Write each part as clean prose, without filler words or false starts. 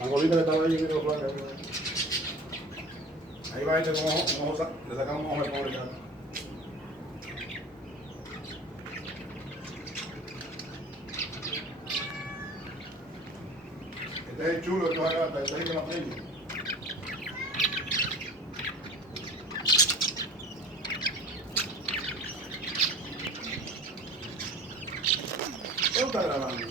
Angolita que estaba ahí, mira los flancos. Ahí va este con ojo, le sacamos un ojo de pobre gato. Este es el chulo de toda gata, este es el que la prende. ¿Qué está grabando?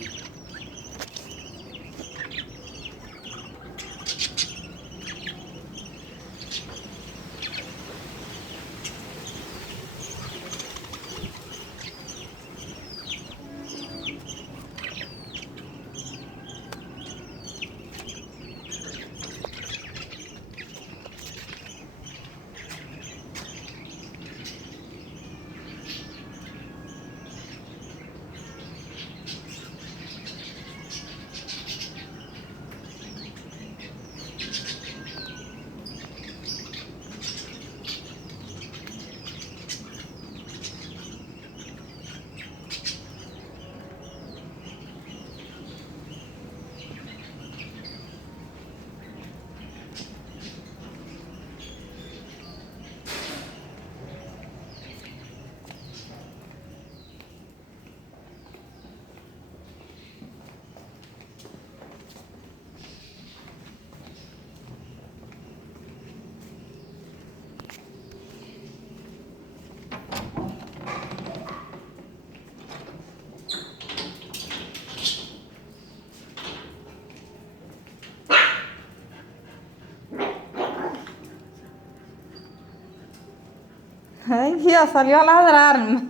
Ay, Dios, salió a ladrarme.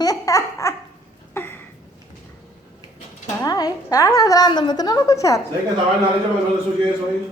Ay, estaba ladrándome, ¿tú no lo escuchaste? Sé que esa vaina le echa para que no se ensucie eso ahí.